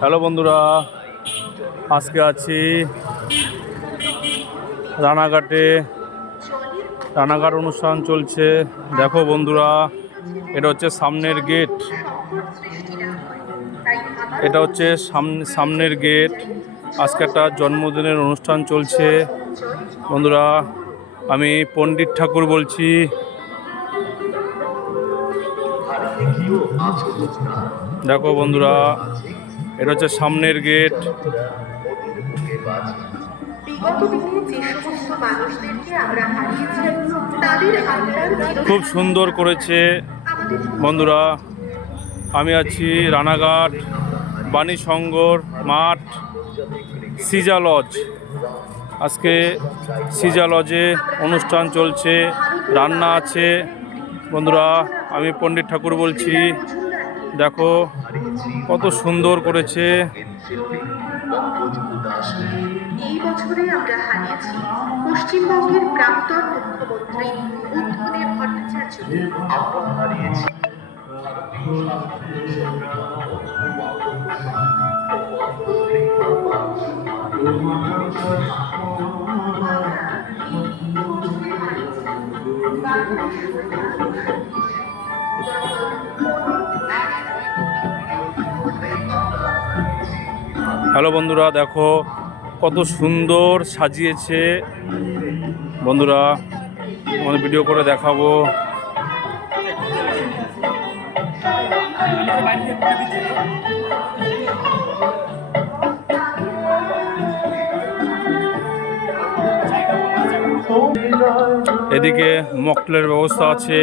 Hello বন্ধুরা, আজকে আছি রানাঘাটে। রানাঘাট অনুষ্ঠান চলছে। দেখো বন্ধুরা, এটা হচ্ছে সামনের গেট। এটা হচ্ছে সামনের গেট। আজকে একটা জন্মদিনের অনুষ্ঠান চলছে বন্ধুরা। আমি পণ্ডিত ঠাকুর বলছি। দেখো বন্ধুরা, এটা হচ্ছে সামনের গেট। খুব সুন্দর করেছে বন্ধুরা। আমি আছি রানাঘাট বাণীসংঘর মাঠ, সিজা লজ। আজকে সিজা লজে অনুষ্ঠান চলছে, রান্না আছে বন্ধুরা। আমি পণ্ডিত ঠাকুর বলছি। দেখো কত সুন্দর করেছে। এই বছরে আমরা হারিয়েছি পশ্চিমবঙ্গের প্রাক্তন মুখ্যমন্ত্রী বুদ্ধদেব ভট্টাচার্য। আমরা হারিয়েছি হ্যালো বন্ধুরা, দেখো কত সুন্দর সাজিয়েছে বন্ধুরা। আমাদের ভিডিও করে দেখাবো। এদিকে মকটেলের ব্যবস্থা আছে।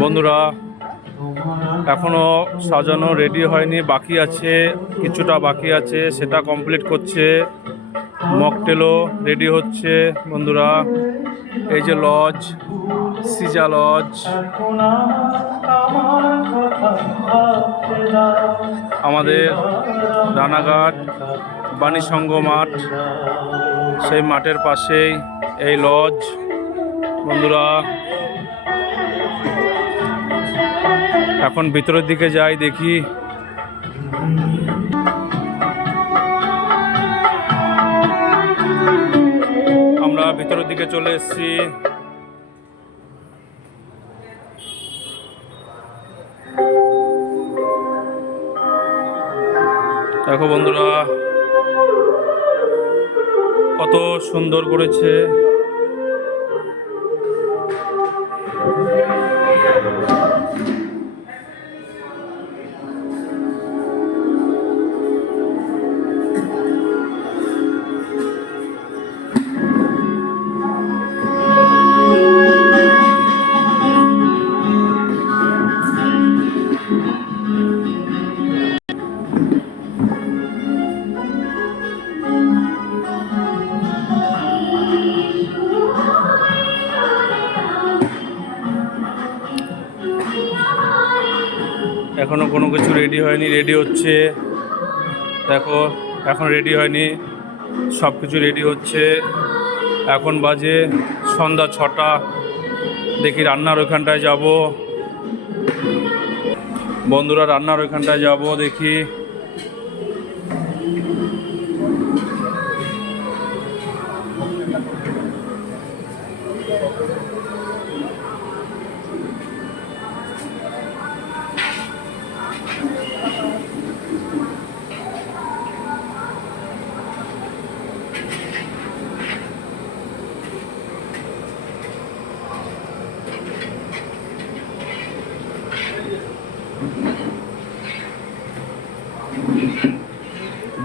বন্ধুরা, এখনো সাজানো রেডি হয়নি, বাকি আছে, কিছুটা বাকি আছে, সেটা কমপ্লিট করছে। মকটেলও রেডি হচ্ছে বন্ধুরা। এই যে লজ, সিজা লজ, আমাদের রানাঘাট বাণীসংঘ মাঠ, সেই মাঠের পাশেই এই লজ বন্ধুরা। এখন ভিতরের দিকে যাই, দেখি। আমরা ভিতরের দিকে চলে এসেছি। দেখো বন্ধুরা, কত সুন্দর করেছে। এখনো কোনো কিছু রেডি হয়নি, রেডি হচ্ছে। দেখো এখন রেডি হয়নি, সব কিছু রেডি হচ্ছে। এখন বাজে সন্ধ্যা 6টা। দেখি রান্নার ওইখানটায় যাব বন্ধুরা, রান্নার ওইখানটায় যাব দেখি।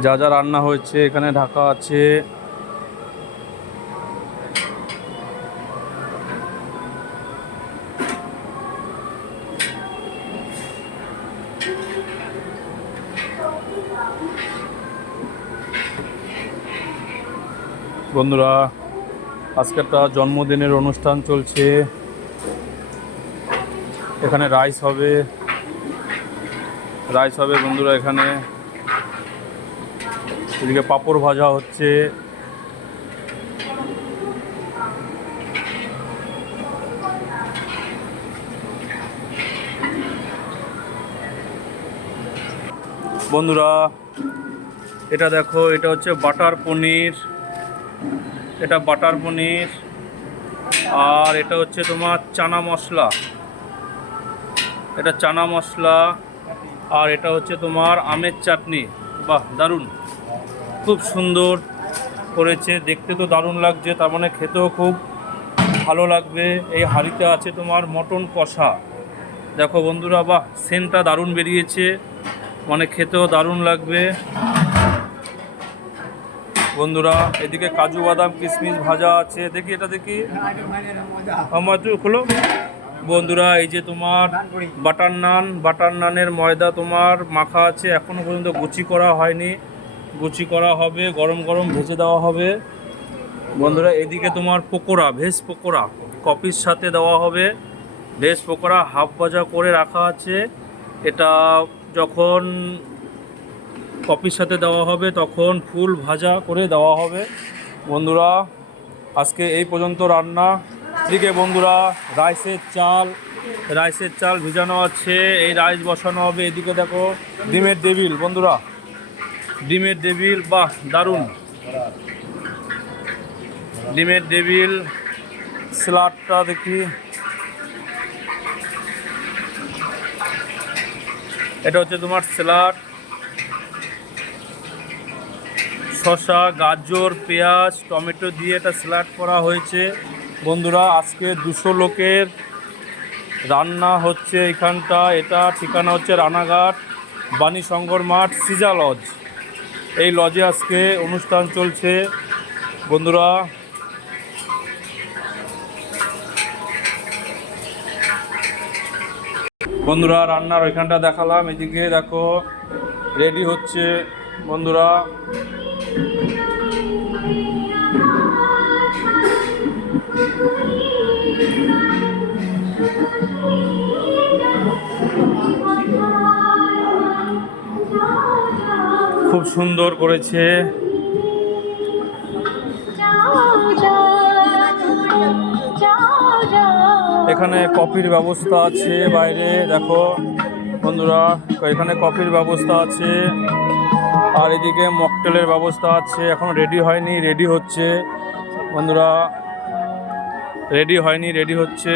যা যা রান্না হয়েছে এখানে ঢাকা আছে। বন্ধুরা আজকে একটা জন্মদিনের অনুষ্ঠান চলছে। এখানে রাইস হবে বন্ধুরা। এখানে এদিকে পাঁপড় ভাজা হচ্ছে। বন্ধুরা এটা দেখো, এটা হচ্ছে বাটার পনির। এটা বাটার পনির। আর এটা হচ্ছে তোমার চানা মশলা। এটা চানা মশলা। আর এটা হচ্ছে তোমার আমের চাটনি। বাহ, দারুণ, খুব সুন্দর করেছে। দেখতে তো দারুণ লাগছে, তার মানে খেতেও খুব ভালো লাগবে। এই হাঁড়িতে আছে তোমার মটন কষা। দেখো বন্ধুরা, বাহ, সেন্টটা দারুণ বেরিয়েছে, মানে খেতেও দারুণ লাগবে বন্ধুরা। এদিকে কাজু বাদাম কিশমিশ ভাজা আছে। দেখি এটা, দেখি আমার খোলো বন্ধুরা। এই যে তোমার বাটার নানের ময়দা তোমার মাখা আছে, এখনো পর্যন্ত গুচি করা হয়নি, গুচি করা হবে, গরম গরম ভেজে দেওয়া হবে বন্ধুরা। এদিকে তোমার পকোড়া, ভেজ পকোড়া কফির সাথে দেওয়া হবে। ভেজ পকোড়া হাফ ভাজা করে রাখা আছে। এটা যখন কফির সাথে দেওয়া হবে তখন ফুল ভাজা করে দেওয়া হবে বন্ধুরা। আজকে এই পর্যন্ত রান্না। এদিকে বন্ধুরা রাইসের চাল ভিজানো আছে, এই রাইস বসানো হবে। এদিকে দেখো ডিমের টেবিল বন্ধুরা, ডিমের টেবিল, বাহ দারুণ। ডিমের টেবিল, স্যালাডটা দেখি, এটা হচ্ছে তোমার স্যালাড, শসা, গাজর, পেঁয়াজ, টমেটো দিয়ে এটা স্যালাড করা হয়েছে বন্ধুরা। আজকে 200 লোকের রান্না হচ্ছে এখানটা। এটা ঠিকানা হচ্ছে রানাঘাট বাণী সংঘর মাঠ, সিজা লজ। এই লজে আজকে অনুষ্ঠান চলছে বন্ধুরা। বন্ধুরা রান্নার ওইখানটা দেখালাম, এদিকে দেখো রেডি হচ্ছে বন্ধুরা। খুব সুন্দর করেছে। এখানে কফির ব্যবস্থা আছে বাইরে, দেখো বন্ধুরা, এখানে কফির ব্যবস্থা আছে। আর এদিকে মকটেলের ব্যবস্থা আছে। এখন রেডি হয়নি, রেডি হচ্ছে বন্ধুরা, রেডি হয়নি, রেডি হচ্ছে।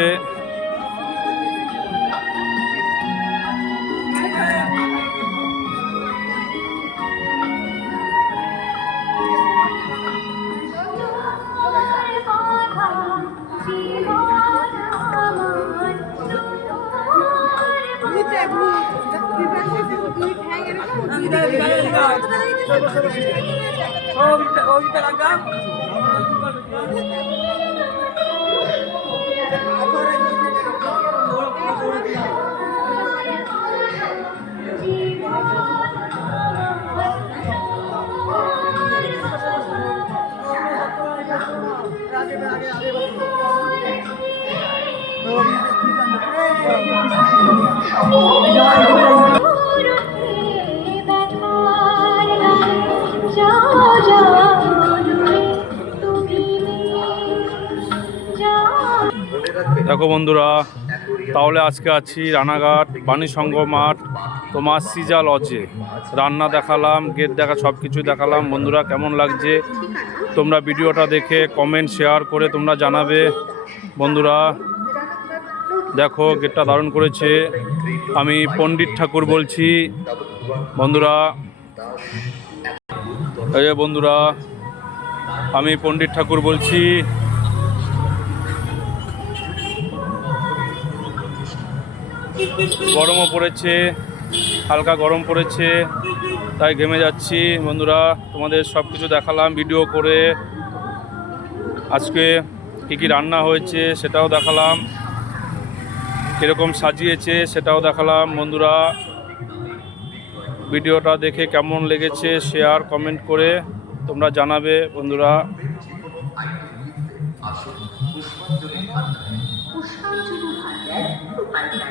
দেখো বন্ধুরা, তাহলে আজকে আছি রানাঘাট বাণী সংঘ মাঠ তোমার সিজা লজে। রান্না দেখালাম, গেট দেখা, সব কিছু দেখালাম বন্ধুরা। কেমন লাগছে তোমরা ভিডিওটা দেখে কমেন্ট শেয়ার করে তোমরা জানাবে বন্ধুরা। দেখো গেটটা দারুণ করেছে। আমি পণ্ডিত ঠাকুর বলছি বন্ধুরা। এই যে বন্ধুরা, আমি পণ্ডিত ঠাকুর বলছি। গরমও পড়েছে, হালকা গরম পড়েছে, তাই ঘেমে যাচ্ছি বন্ধুরা। তোমাদের সব কিছু দেখালাম ভিডিও করে। আজকে কী কী রান্না হয়েছে সেটাও দেখালাম, কীরকম সাজিয়েছে সেটাও দেখালাম বন্ধুরা। ভিডিওটা দেখে কেমন লেগেছে শেয়ার কমেন্ট করে তোমরা জানাবে বন্ধুরা। পুষ্পাঞ্জলি ভান্ডার গোপালদাস